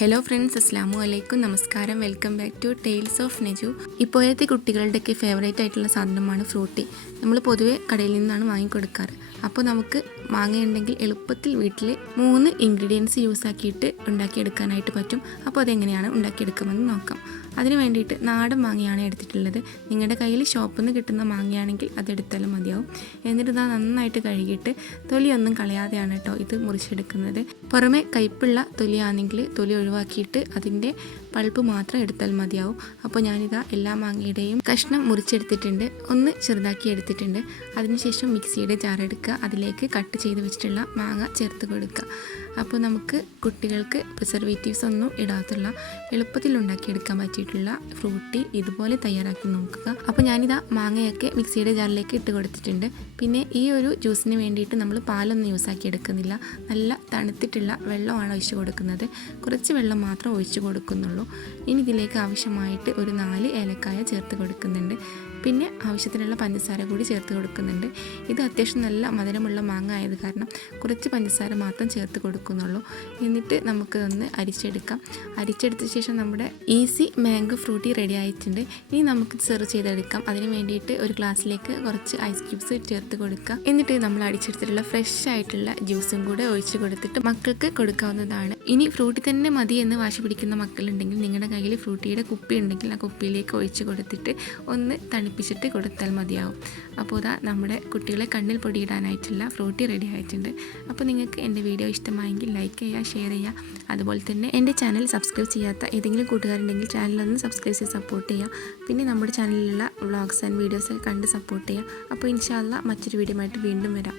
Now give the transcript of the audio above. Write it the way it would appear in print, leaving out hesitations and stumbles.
Hello friends, അസ്സാമു അലൈക്കും. നമസ്കാരം. Welcome back to tales of Neju. ഇപ്പോഴത്തെ കുട്ടികളുടെയൊക്കെ ഫേവറേറ്റ് ആയിട്ടുള്ള സാധനമാണ് ഫ്രൂട്ടി. നമ്മൾ പൊതുവെ കടയിൽ നിന്നാണ് വാങ്ങിക്കൊടുക്കാറ്. അപ്പോൾ നമുക്ക് മാങ്ങയുണ്ടെങ്കിൽ എളുപ്പത്തിൽ വീട്ടിൽ 3 ഇൻഗ്രീഡിയൻസ് യൂസ് ആക്കിയിട്ട് ഉണ്ടാക്കിയെടുക്കാനായിട്ട് പറ്റും. അപ്പോൾ അതെങ്ങനെയാണ് ഉണ്ടാക്കിയെടുക്കുമെന്ന് നോക്കാം. അതിന് വേണ്ടിയിട്ട് നാടൻ മാങ്ങയാണ് എടുത്തിട്ടുള്ളത്. നിങ്ങളുടെ കയ്യിൽ ഷോപ്പിൽ നിന്ന് കിട്ടുന്ന മാങ്ങയാണെങ്കിൽ അതെടുത്താലും മതിയാവും. എന്നിട്ട് ഇതാ നന്നായിട്ട് കഴുകിയിട്ട് തൊലിയൊന്നും കളയാതെയാണ് കേട്ടോ ഇത് മുറിച്ചെടുക്കുന്നത്. പുറമെ കയ്പുള്ള തൊലിയാണെങ്കിൽ തൊലി ഒഴിവാക്കിയിട്ട് അതിൻ്റെ പൾപ്പ് മാത്രം എടുത്താൽ മതിയാവും. അപ്പോൾ ഞാനിതാ എല്ലാ മാങ്ങയുടെയും കഷ്ണം മുറിച്ചെടുത്തിട്ടുണ്ട്, ഒന്ന് ചെറുതാക്കി എടുത്തിട്ടുണ്ട്. അതിനുശേഷം മിക്സിയുടെ ജാർ എടുക്കുക, അതിലേക്ക് കട്ട് ചെയ്ത് വെച്ചിട്ടുള്ള മാങ്ങ ചേർത്ത് കൊടുക്കുക. അപ്പോൾ നമുക്ക് കുട്ടികൾക്ക് പ്രിസർവേറ്റീവ്സ് ഒന്നും ഇടാത്തുള്ള എളുപ്പത്തിൽ ഉണ്ടാക്കിയെടുക്കാൻ പറ്റിയിട്ടുള്ള ഫ്രൂട്ടി ഇതുപോലെ തയ്യാറാക്കി നോക്കുക. അപ്പോൾ ഞാനിതാ മാങ്ങയൊക്കെ മിക്സിയുടെ ജാറിലേക്ക് ഇട്ട് കൊടുത്തിട്ടുണ്ട്. പിന്നെ ഈ ഒരു ജ്യൂസിന് വേണ്ടിയിട്ട് നമ്മൾ പാലൊന്നും യൂസാക്കി എടുക്കുന്നില്ല, നല്ല തണുത്തിട്ടുള്ള വെള്ളമാണ് ഒഴിച്ച് കൊടുക്കുന്നത്. കുറച്ച് വെള്ളം മാത്രം ഒഴിച്ച് കൊടുക്കുന്നുള്ളൂ. ഇനി ഇതിലേക്ക് ആവശ്യമായിട്ട് ഒരു 4 ഏലക്കായ ചേർത്ത് കൊടുക്കുന്നുണ്ട്. പിന്നെ ആവശ്യത്തിനുള്ള പഞ്ചസാര കൂടി ചേർത്ത് കൊടുക്കുന്നുണ്ട്. ഇത് അത്യാവശ്യം നല്ല മധുരമുള്ള മാങ്ങ ആയത് കാരണം കുറച്ച് പഞ്ചസാര മാത്രം ചേർത്ത് കൊടുക്കുന്നുള്ളൂ. എന്നിട്ട് നമുക്കതൊന്ന് അരിച്ചെടുക്കാം. അരിച്ചെടുത്ത ശേഷം നമ്മുടെ ഈസി മാംഗോ ഫ്രൂട്ടി റെഡി ആയിട്ടുണ്ട്. ഇനി നമുക്ക് സെർവ് ചെയ്തെടുക്കാം. അതിന് വേണ്ടിയിട്ട് ഒരു ഗ്ലാസ്സിലേക്ക് കുറച്ച് ഐസ് ക്യൂബ്സ് ചേർത്ത് കൊടുക്കാം. എന്നിട്ട് നമ്മൾ അടിച്ചെടുത്തിട്ടുള്ള ഫ്രഷ് ആയിട്ടുള്ള ജ്യൂസും കൂടെ ഒഴിച്ച് കൊടുത്തിട്ട് മക്കൾക്ക് കൊടുക്കാവുന്നതാണ്. ഇനി ഫ്രൂട്ടി തന്നെ മതി എന്ന് വാശി പിടിക്കുന്ന മക്കളുണ്ടെങ്കിൽ നിങ്ങളുടെ കയ്യിൽ ഫ്രൂട്ടിയുടെ കുപ്പി ഉണ്ടെങ്കിൽ ആ കുപ്പിയിലേക്ക് ഒഴിച്ച് കൊടുത്തിട്ട് ഒന്ന് തണുപ്പിച്ചിട്ട് കൊടുത്താൽ മതിയാവും. അപ്പോൾ ഇതാ നമ്മുടെ കുട്ടികളെ കണ്ണിൽ പൊടിയിടാനായിട്ടുള്ള ഫ്രൂട്ടി റെഡി ആയിട്ടുണ്ട്. അപ്പോൾ നിങ്ങൾക്ക് എൻ്റെ വീഡിയോ ഇഷ്ടമായെങ്കിൽ ലൈക്ക് ചെയ്യുക, ഷെയർ ചെയ്യുക. അതുപോലെ തന്നെ എൻ്റെ ചാനൽ സബ്സ്ക്രൈബ് ചെയ്യാത്ത ഏതെങ്കിലും കൂട്ടുകാരുണ്ടെങ്കിൽ ചാനലൊന്ന് സബ്സ്ക്രൈബ് ചെയ്ത് സപ്പോർട്ട് ചെയ്യുക. പിന്നെ നമ്മുടെ ചാനലിലുള്ള വ്ളോഗ്സ് ആൻഡ് വീഡിയോസ് കണ്ട് സപ്പോർട്ട് ചെയ്യുക. അപ്പോൾ ഇൻഷാ അല്ലാഹ് മറ്റൊരു വീഡിയോ ആയിട്ട് വീണ്ടും വരാം.